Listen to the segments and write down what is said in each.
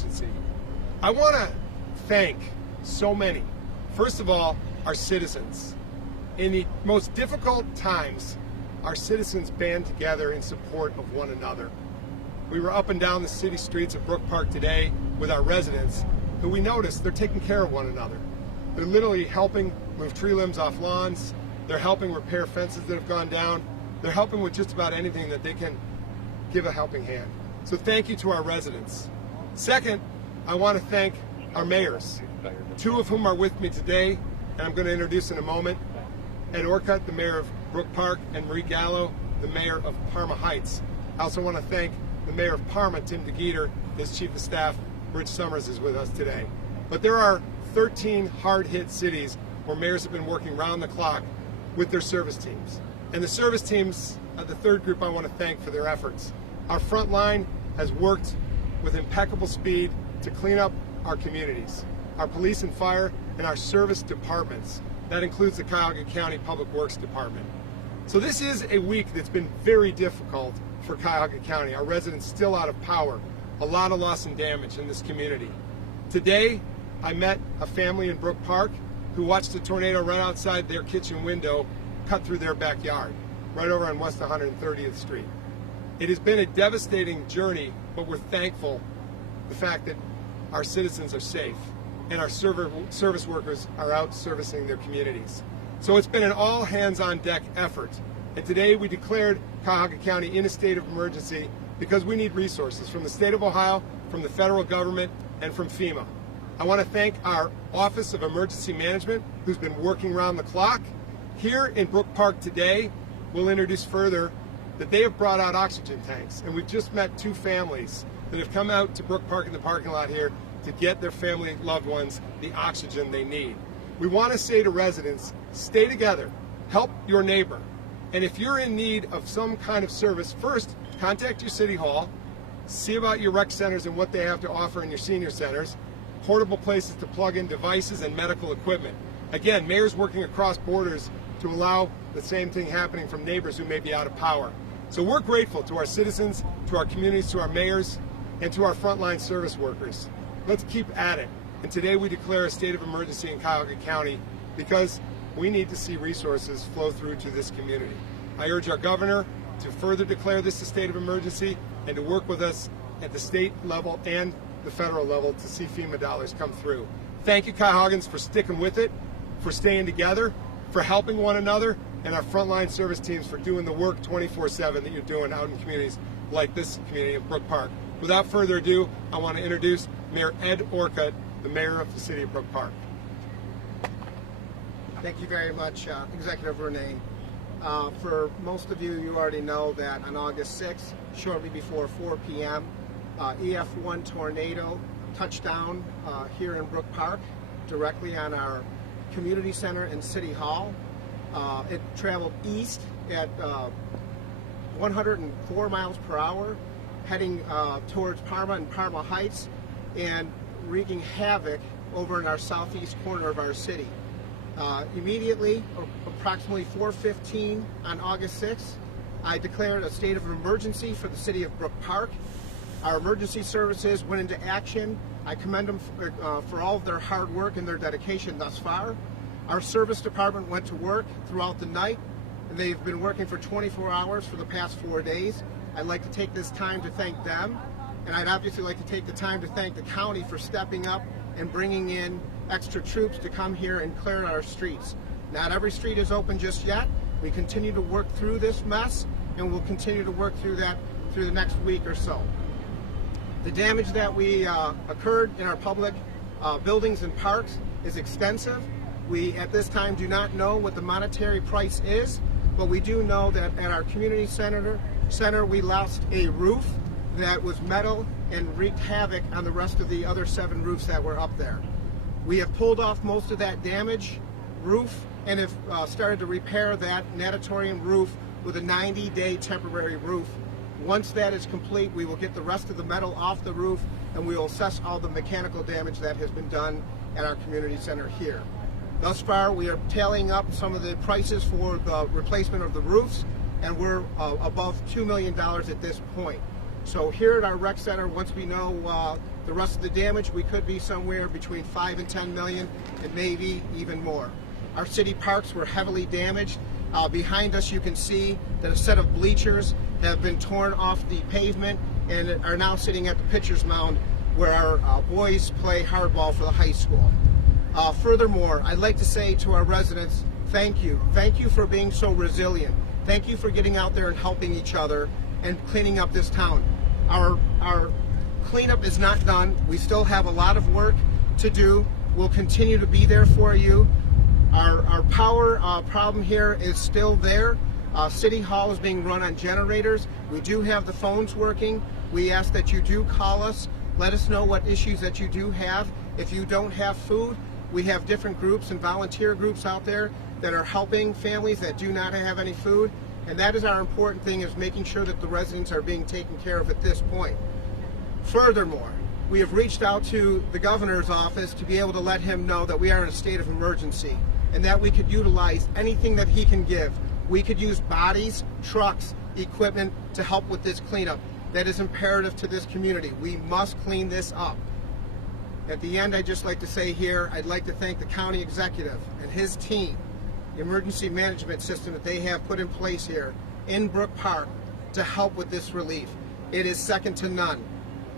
emergency. I want to thank so many. First of all, our citizens. In the most difficult times, our citizens band together in support of one another. We were up and down the city streets of Brook Park today with our residents, who we noticed they're taking care of one another. They're literally helping move tree limbs off lawns. They're helping repair fences that have gone down. They're helping with just about anything that they can give a helping hand. So thank you to our residents. Second, I want to thank our mayors, two of whom are with me today, and I'm going to introduce in a moment. Ed Orcutt, the mayor of Brook Park, and Marie Gallo, the mayor of Parma Heights. I also want to thank the mayor of Parma, Tim DeGeeter, his chief of staff, Rich Summers, is with us today. But there are 13 hard-hit cities where mayors have been working round the clock with their service teams. And the service teams are the third group I want to thank for their efforts. Our front line has worked with impeccable speed to clean up our communities, our police and fire, and our service departments. That includes the Cuyahoga County Public Works Department. So this is a week that's been very difficult for Cuyahoga County. Our residents still out of power, a lot of loss and damage in this community. Today, I met a family in Brook Park who watched a tornado right outside their kitchen window cut through their backyard, right over on West 130th Street. It has been a devastating journey, but we're thankful the fact that our citizens are safe and our service workers are out servicing their communities. So it's been an all hands on deck effort. And today we declared Cuyahoga County in a state of emergency because we need resources from the state of Ohio, from the federal government, and from FEMA. I want to thank our Office of Emergency Management, who's been working around the clock. Here in Brook Park today, we'll introduce further that they have brought out oxygen tanks. And we've just met two families that have come out to Brook Park in the parking lot here to get their family loved ones the oxygen they need. We want to say to residents, stay together, help your neighbor. And if you're in need of some kind of service, first, contact your city hall, see about your rec centers and what they have to offer in your senior centers, portable places to plug in devices and medical equipment. Again, mayors working across borders to allow the same thing happening from neighbors who may be out of power. So we're grateful to our citizens, to our communities, to our mayors, and to our frontline service workers. Let's keep at it. And today we declare a state of emergency in Cuyahoga County because we need to see resources flow through to this community. I urge our governor to further declare this a state of emergency and to work with us at the state level and the federal level to see FEMA dollars come through. Thank you, Cuyahoggans, for sticking with it, for staying together, for helping one another, and our frontline service teams for doing the work 24/7 that you're doing out in communities like this community of Brook Park. Without further ado, I want to introduce Mayor Ed Orcutt, the mayor of the city of Brook Park. Thank you very much, Executive Renee. For most of you, you already know that on August 6th, shortly before 4 p.m., EF1 tornado touched down here in Brook Park, directly on our community center and city hall. It traveled east at 104 miles per hour, heading towards Parma and Parma Heights, and wreaking havoc over in our southeast corner of our city. Immediately, approximately 4:15 on August 6th, I declared a state of emergency for the city of Brook Park. Our emergency services went into action. I commend them for all of their hard work and their dedication thus far. Our service department went to work throughout the night, and they've been working for 24 hours for the past 4 days. I'd like to take this time to thank them, and I'd obviously like to take the time to thank the county for stepping up and bringing in extra troops to come here and clear our streets. Not every street is open just yet. We continue to work through this mess, and we'll continue to work through that through the next week or so. The damage that occurred in our public buildings and parks is extensive. We, at this time, do not know what the monetary price is, but we do know that at our community center we lost a roof that was metal and wreaked havoc on the rest of the other 7 roofs that were up there. We have pulled off most of that damaged roof and have started to repair that natatorium roof with a 90-day temporary roof. Once that is complete, we will get the rest of the metal off the roof, and we will assess all the mechanical damage that has been done at our community center here. Thus far, we are tallying up some of the prices for the replacement of the roofs, and we're above $2 million at this point. So here at our rec center, once we know the rest of the damage, we could be somewhere between 5 and 10 million, and maybe even more. Our city parks were heavily damaged. Behind us, you can see that a set of bleachers have been torn off the pavement and are now sitting at the pitcher's mound where our boys play hardball for the high school. Furthermore, I'd like to say to our residents, thank you. Thank you for being so resilient. Thank you for getting out there and helping each other and cleaning up this town. Our cleanup is not done. We still have a lot of work to do. We'll continue to be there for you. Our power problem here is still there. City Hall is being run on generators. We do have the phones working. We ask that you do call us. Let us know what issues that you do have. If you don't have food, we have different groups and volunteer groups out there that are helping families that do not have any food. And that is our important thing, is making sure that the residents are being taken care of at this point. Furthermore, we have reached out to the governor's office to be able to let him know that we are in a state of emergency and that we could utilize anything that he can give. We could use bodies, trucks, equipment to help with this cleanup. That is imperative to this community. We must clean this up. At the end, I'd just like to say here, I'd like to thank the county executive and his team, the emergency management system that they have put in place here in Brook Park to help with this relief. It is second to none.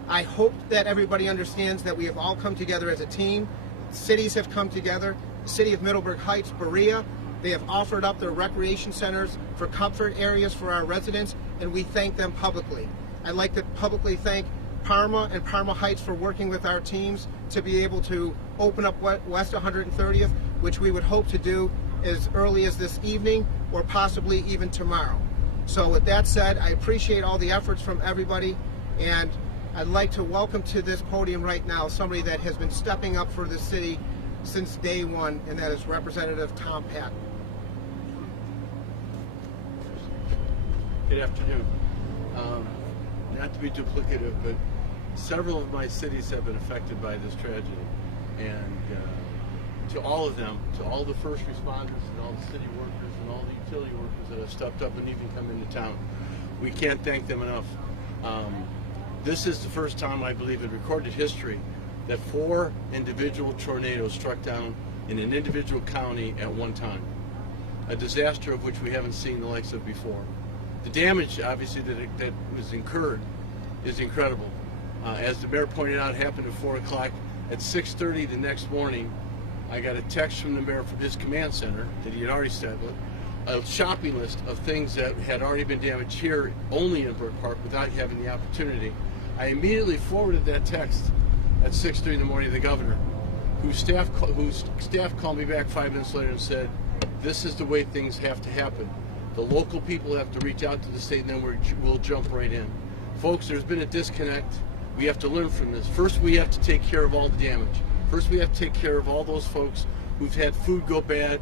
I hope that everybody understands that we have all come together as a team. Cities have come together. The city of Middleburg Heights, Berea, they have offered up their recreation centers for comfort areas for our residents, and we thank them publicly. I'd like to publicly thank Parma and Parma Heights for working with our teams to be able to open up West 130th, which we would hope to do as early as this evening or possibly even tomorrow. So with that said, I appreciate all the efforts from everybody, and I'd like to welcome to this podium right now somebody that has been stepping up for the city since day one, and that is Representative Tom Patton. Good afternoon. Not to be duplicative, but several of my cities have been affected by this tragedy, and to all of them, to all the first responders and all the city workers and all the utility workers that have stepped up and even come into town, we can't thank them enough. This is the first time, I believe, in recorded history that 4 individual tornadoes struck down in an individual county at one time. A disaster of which we haven't seen the likes of before. The damage, obviously, that was incurred is incredible. As the mayor pointed out, it happened at 4 o'clock. At 6:30 the next morning, I got a text from the mayor from his command center that he had already set a shopping list of things that had already been damaged here only in Brook Park without having the opportunity. I immediately forwarded that text at 6:30 in the morning to the governor, whose staff called me back 5 minutes later and said, this is the way things have to happen. The local people have to reach out to the state, and then we'll jump right in. Folks, there's been a disconnect. We have to learn from this. First, we have to take care of all the damage. First, we have to take care of all those folks who've had food go bad.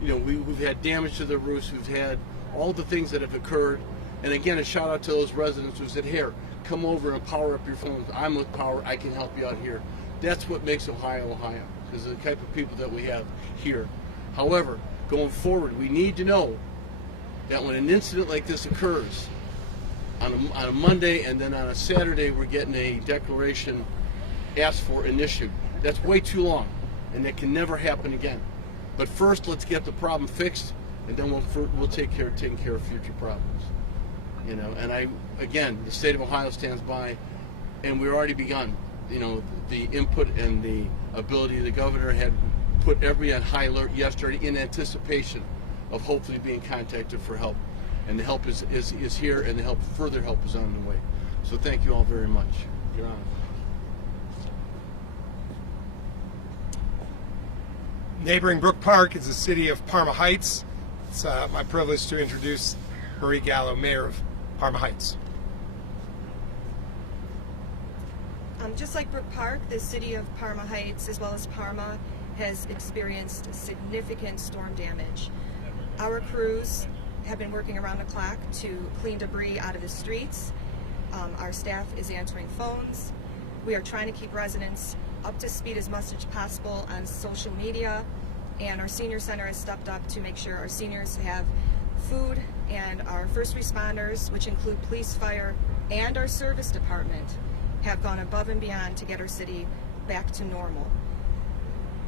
You know, we've had damage to their roofs. We've had all the things that have occurred. And again, a shout out to those residents who said, here, come over and power up your phones. I'm with Power. I can help you out here. That's what makes Ohio, Ohio, because of the type of people that we have here. However, going forward, we need to know that when an incident like this occurs on a Monday and then on a Saturday we're getting a declaration asked for and issued. That's way too long, and that can never happen again. But first, let's get the problem fixed, and then we'll take care of future problems. You know, and again, the state of Ohio stands by, and we've already begun. You know, the input and the ability the governor had put everybody on high alert yesterday in anticipation of hopefully being contacted for help. And the help is here, and the further help is on the way. So thank you all very much. Your Honor. Neighboring Brook Park is the city of Parma Heights. It's my privilege to introduce Marie Gallo, Mayor of Parma Heights. Just like Brook Park, the city of Parma Heights, as well as Parma, has experienced significant storm damage. Our crews have been working around the clock to clean debris out of the streets. Our staff is answering phones. We are trying to keep residents up to speed as much as possible on social media, and our senior center has stepped up to make sure our seniors have food, and our first responders, which include police, fire, and our service department have gone above and beyond to get our city back to normal.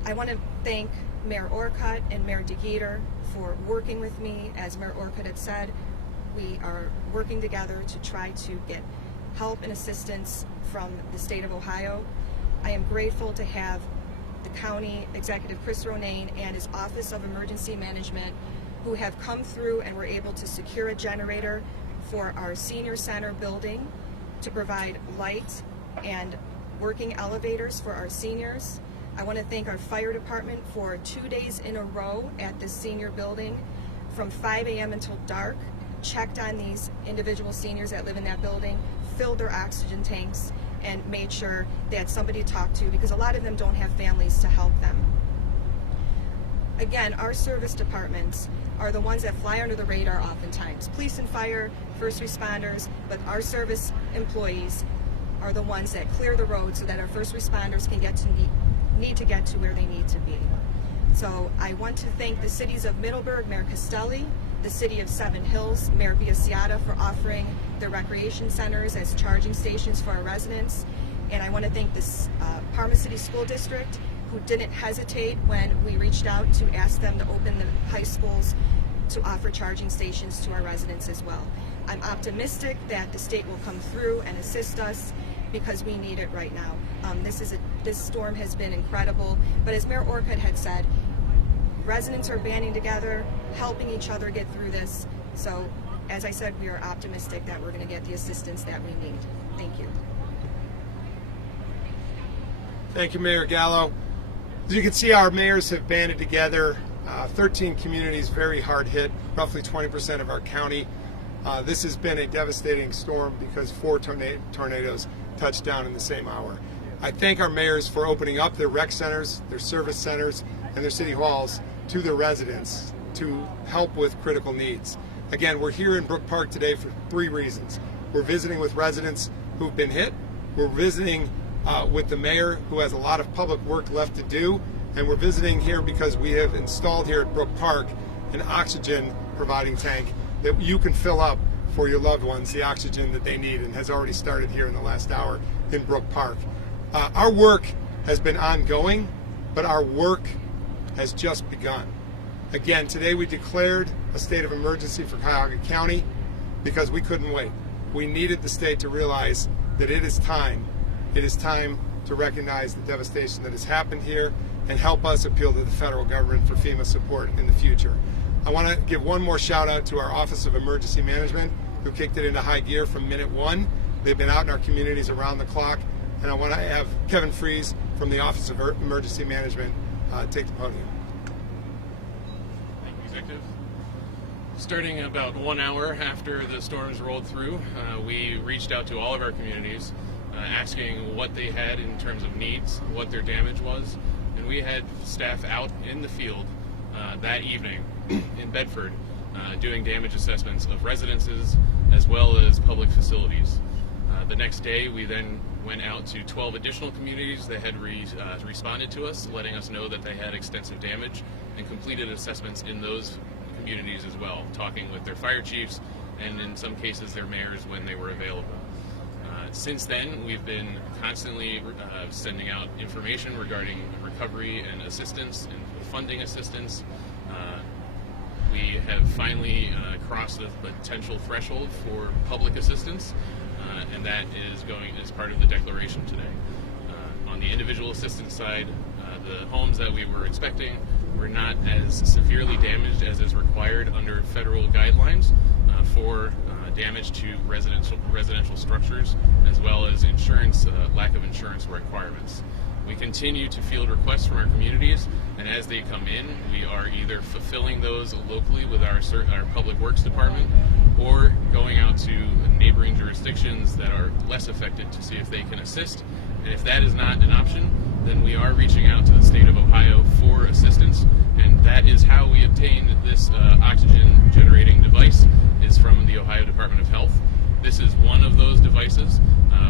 I want to thank Mayor Orcutt and Mayor DeGeter for working with me. As Mayor Orcutt had said, we are working together to try to get help and assistance from the state of Ohio. I am grateful to have the county executive Chris Ronayne and his Office of Emergency Management who have come through and were able to secure a generator for our senior center building to provide light and working elevators for our seniors. I want to thank our fire department for 2 days in a row at this senior building from 5 a.m. until dark, checked on these individual seniors that live in that building, filled their oxygen tanks, and made sure they had somebody to talk to because a lot of them don't have families to help them. Again, our service departments are the ones that fly under the radar oftentimes. Police and fire, first responders, but our service employees are the ones that clear the road so that our first responders can need to get to where they need to be. So I want to thank the cities of Middleburg, Mayor Castelli, the city of Seven Hills, Mayor Biasiata, for offering their recreation centers as charging stations for our residents. And I want to thank this Parma City School District, who didn't hesitate when we reached out to ask them to open the high schools to offer charging stations to our residents as well. I'm optimistic that the state will come through and assist us because we need it right now. This storm has been incredible, but as Mayor Orcutt had said, residents are banding together, helping each other get through this. So, as I said, we are optimistic that we're going to get the assistance that we need. Thank you. Thank you, Mayor Gallo. As you can see, our mayors have banded together. 13 communities very hard hit, roughly 20% of our county. This has been a devastating storm because 4 tornadoes touched down in the same hour. I thank our mayors for opening up their rec centers, their service centers, and their city halls to their residents to help with critical needs. Again, we're here in Brook Park today for 3 reasons. We're visiting with residents who've been hit, we're visiting with the mayor who has a lot of public work left to do, and we're visiting here because we have installed here at Brook Park an oxygen providing tank that you can fill up for your loved ones, the oxygen that they need, and has already started here in the last hour in Brook Park. Our work has been ongoing, but our work has just begun. Again, today we declared a state of emergency for Cuyahoga County because we couldn't wait. We needed the state to realize that it is time to recognize the devastation that has happened here and help us appeal to the federal government for FEMA support in the future. I want to give one more shout out to our Office of Emergency Management who kicked it into high gear from minute 1. They've been out in our communities around the clock, and I want to have Kevin Fries from the Office of Emergency Management take the podium. Thank you, Executive. Starting about 1 hour after the storms rolled through, we reached out to all of our communities asking what they had in terms of needs, what their damage was, and we had staff out in the field that evening in Bedford doing damage assessments of residences as well as public facilities. The next day we then went out to 12 additional communities that had responded to us, letting us know that they had extensive damage, and completed assessments in those communities as well, talking with their fire chiefs and in some cases their mayors when they were available. Since then, we've been constantly sending out information regarding recovery and assistance and funding assistance. We have finally crossed the potential threshold for public assistance, and that is going as part of the declaration today. On the individual assistance side, the homes that we were expecting were not as severely damaged as is required under federal guidelines for damage to residential structures, as well as insurance, lack of insurance requirements. We continue to field requests from our communities, and as they come in, we are either fulfilling those locally with our Public Works Department, or going out to neighboring jurisdictions that are less affected to see if they can assist. And if that is not an option, then we are reaching out to the state of Ohio for assistance, and that is how we obtained this oxygen generating device, is from the Ohio Department of Health. This is one of those devices.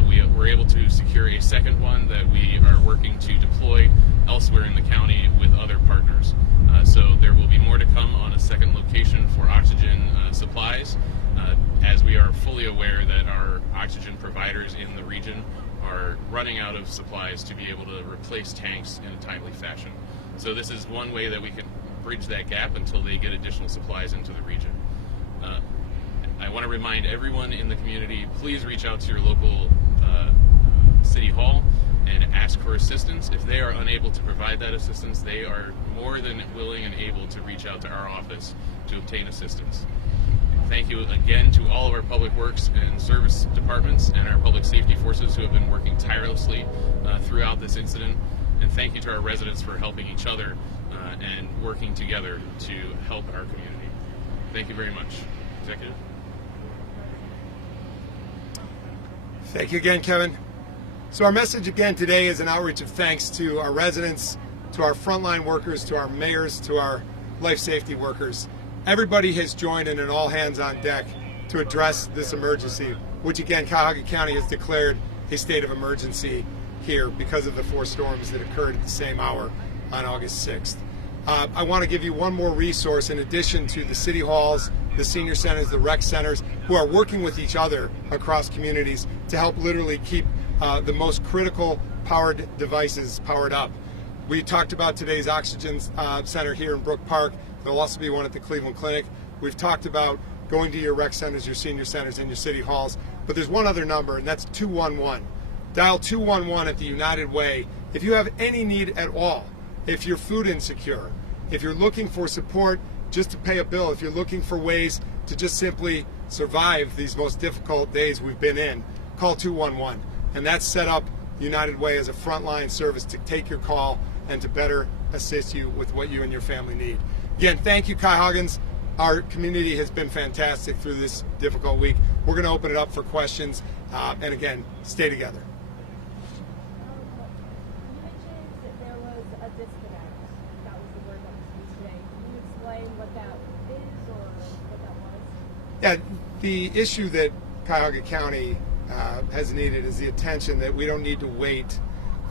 We were able to secure a second one that we are working to deploy elsewhere in the county with other partners. So there will be more to come on a second location for oxygen supplies as we are fully aware that our oxygen providers in the region are running out of supplies to be able to replace tanks in a timely fashion. So this is one way that we can bridge that gap until they get additional supplies into the region. I want to remind everyone in the community, please reach out to your local city hall and ask for assistance. If they are unable to provide that assistance, they are more than willing and able to reach out to our office to obtain assistance. Thank you again to all of our public works and service departments and our public safety forces who have been working tirelessly throughout this incident. And thank you to our residents for helping each other and working together to help our community. Thank you very much. Executive. Thank you again, Kevin. So our message again today is an outreach of thanks to our residents, to our frontline workers, to our mayors, to our life safety workers. Everybody has joined in an all hands on deck to address this emergency, which again, Cuyahoga County has declared a state of emergency here because of the 4 storms that occurred at the same hour on August 6th. I want to give you one more resource in addition to the city halls, the senior centers, the rec centers, who are working with each other across communities to help literally keep the most critical powered devices powered up. We talked about today's oxygen center here in Brook Park. There'll also be one at the Cleveland Clinic. We've talked about going to your rec centers, your senior centers, and your city halls. But there's one other number, and that's 211. Dial 211 at the United Way if you have any need at all. If you're food insecure, if you're looking for support just to pay a bill, if you're looking for ways to just simply survive these most difficult days we've been in, call 211. And that's set up United Way as a frontline service to take your call and to better assist you with what you and your family need. Again, thank you, Cuyahoggans. Our community has been fantastic through this difficult week. We're going to open it up for questions. And again, stay together. You mentioned that there was a disconnect. That was the word that was used today. Can you explain what that is or what that was? Yeah, the issue that Cuyahoga County has needed is the attention that we don't need to wait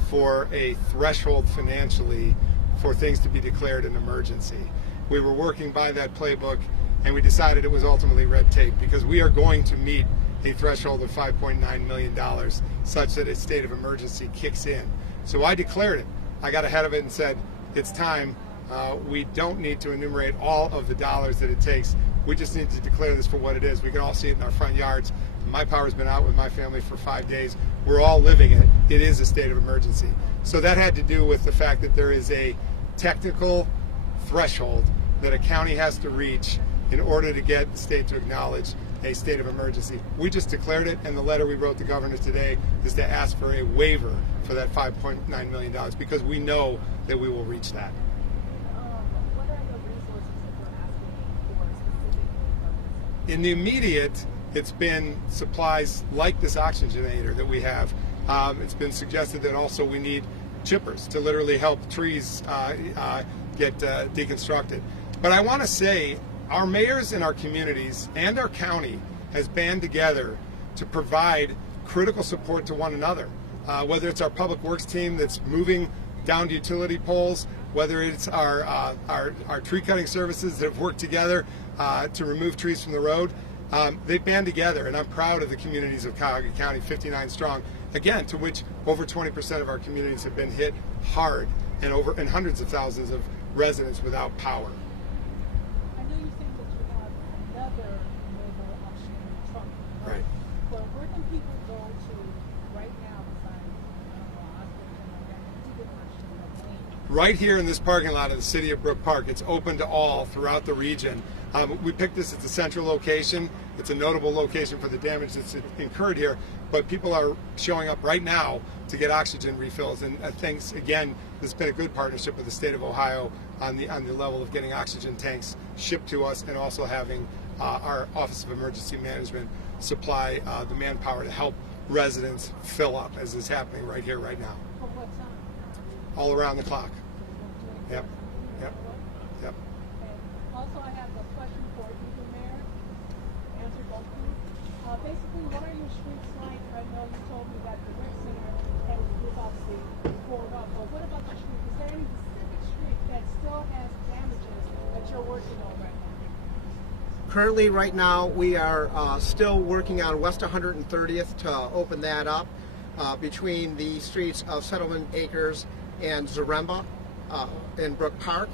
for a threshold financially for things to be declared an emergency. We were working by that playbook and we decided it was ultimately red tape because we are going to meet a threshold of $5.9 million such that a state of emergency kicks in. So I declared it. I got ahead of it and said, it's time. We don't need to enumerate all of the dollars that it takes. We just need to declare this for what it is. We can all see it in our front yards. My power's been out with my family for 5 days. We're all living it. It is a state of emergency. So that had to do with the fact that there is a technical threshold that a county has to reach in order to get the state to acknowledge a state of emergency. We just declared it, and the letter we wrote the governor today is to ask for a waiver for that $5.9 million because we know that we will reach that. What are the resources that we're asking for specifically? In the immediate, it's been supplies like this oxygenator that we have. It's been suggested that also we need chippers to literally help trees get deconstructed. But I want to say our mayors in our communities and our county has band together to provide critical support to one another. Whether it's our public works team that's moving down to utility poles, whether it's our tree cutting services that have worked together to remove trees from the road, they band together, and I'm proud of the communities of Cuyahoga County, 59 strong, again, to which over 20% of our communities have been hit hard and hundreds of thousands of residents without power. I know you think that you have another mobile option truck. Right. But where can people go to right now besides, I don't know, hospital or something like that, to get an option of lane? Right here in this parking lot of the city of Brook Park. It's open to all throughout the region. We picked this as the central location. It's a notable location for the damage that's incurred here, but people are showing up right now to get oxygen refills. And thanks again, this has been a good partnership with the state of Ohio on the level of getting oxygen tanks shipped to us and also having our Office of Emergency Management supply the manpower to help residents fill up, as is happening right here, right now. For what time? All around the clock. Yep. Yep. Yep. And also, I have a question for either mayor. Answer both please. Basically, what are your streets like? I know you told me that the rec center is obviously poured up, but what about the street? Is there any specific street that still has damages that you're working on right now? Currently, right now, we are still working on West 130th to open that up between the streets of Settlement Acres and Zaremba in Brook Park.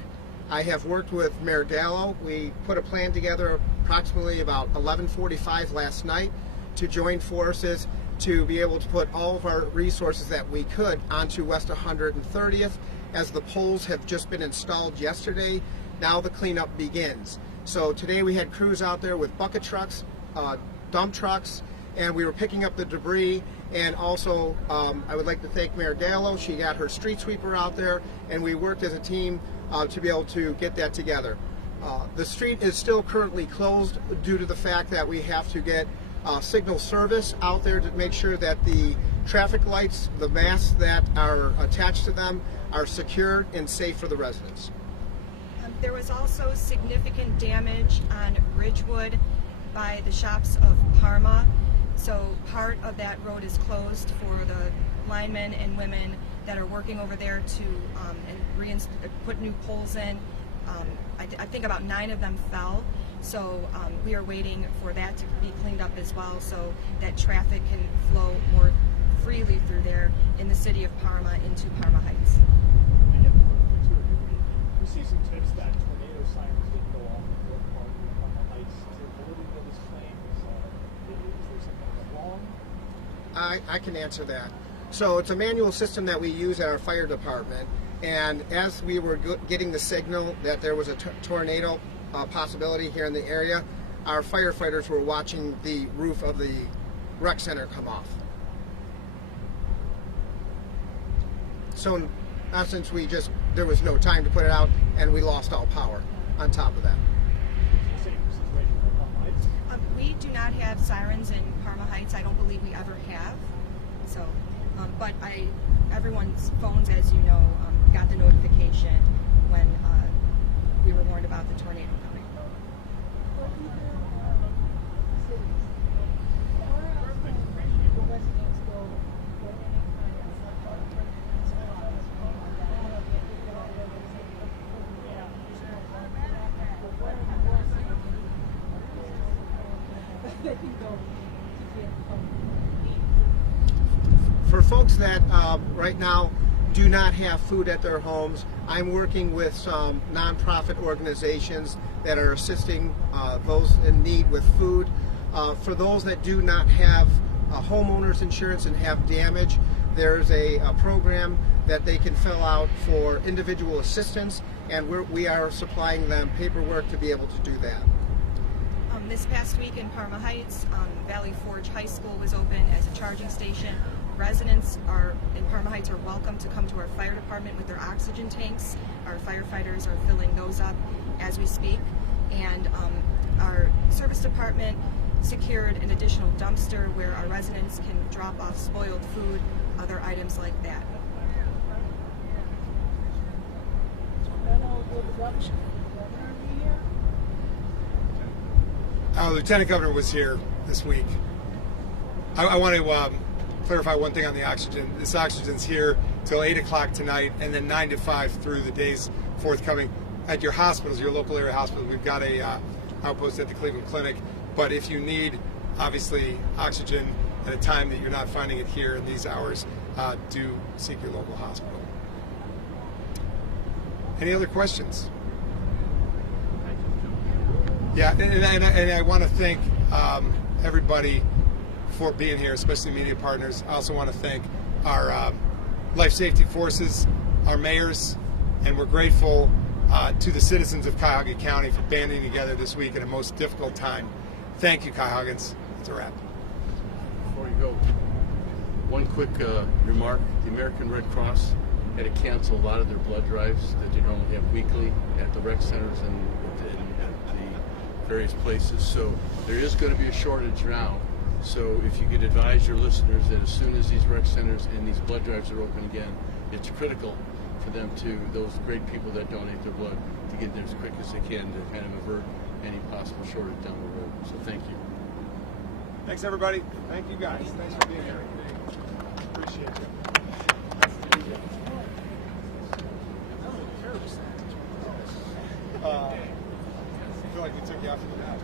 I have worked with Mayor Gallo. We put a plan together approximately about 11:45 last night to join forces to be able to put all of our resources that we could onto West 130th. As the poles have just been installed yesterday, now the cleanup begins. So today we had crews out there with bucket trucks, dump trucks, and we were picking up the debris. And also, I would like to thank Mayor Gallo. She got her street sweeper out there, and we worked as a team to be able to get that together. The street is still currently closed due to the fact that we have to get signal service out there to make sure that the traffic lights, the masts that are attached to them, are secured and safe for the residents. There was also significant damage on Ridgewood by the shops of Parma. So part of that road is closed for the linemen and women that are working over there to put new poles in. I think about 9 of them fell. So we are waiting for that to be cleaned up as well so that traffic can flow more freely through there in the city of Parma into Parma Heights. We see some tips that tornado sirens didn't go off in Brook Park and Parma Heights. Is there validity to this claim? Is there something wrong? I can answer that. So it's a manual system that we use at our fire department, and as we were getting the signal that there was a tornado possibility here in the area, our firefighters were watching the roof of the rec center come off. So in essence, there was no time to put it out, and we lost all power on top of that. Same situation for Parma Heights. We do not have sirens in Parma Heights. I don't believe we ever have. So, but everyone's phones, as you know, got the notification when we were warned about the tornado coming. For either cities, where else can the residents go for any kind of supplies? Where are the more they can go to get food? For folks that right now do not have food at their homes, I'm working with some nonprofit organizations that are assisting those in need with food. For those that do not have homeowners insurance and have damage, there's a program that they can fill out for individual assistance, and we are supplying them paperwork to be able to do that. This past week in Parma Heights, Valley Forge High School was open as a charging station. Residents in Parma Heights are welcome to come to our fire department with their oxygen tanks. Our firefighters are filling those up as we speak. And our service department secured an additional dumpster where our residents can drop off spoiled food, other items like that. Lieutenant Governor was here this week. I want to clarify one thing on the oxygen. This oxygen's here till 8 o'clock tonight, and then 9 to 5 through the days forthcoming. At your hospitals, your local area hospitals, we've got a outpost at the Cleveland Clinic. But if you need, obviously, oxygen at a time that you're not finding it here in these hours, do seek your local hospital. Any other questions? Yeah, and I want to thank everybody for being here, especially media partners. I also want to thank our life safety forces, our mayors, and we're grateful to the citizens of Cuyahoga County for banding together this week at a most difficult time. Thank you, Cuyahoggans. It's a wrap. Before you go, one quick remark. The American Red Cross had to cancel a lot of their blood drives that they normally have weekly at the rec centers and at the various places. So there is going to be a shortage now. So if you could advise your listeners that as soon as these rec centers and these blood drives are open again, it's critical for them to, those great people that donate their blood, to get there as quick as they can to kind of avert any possible shortage down the road. So thank you. Thanks, everybody. Thank you, guys. Thanks for being here. Appreciate you. I feel like we took you out for the match.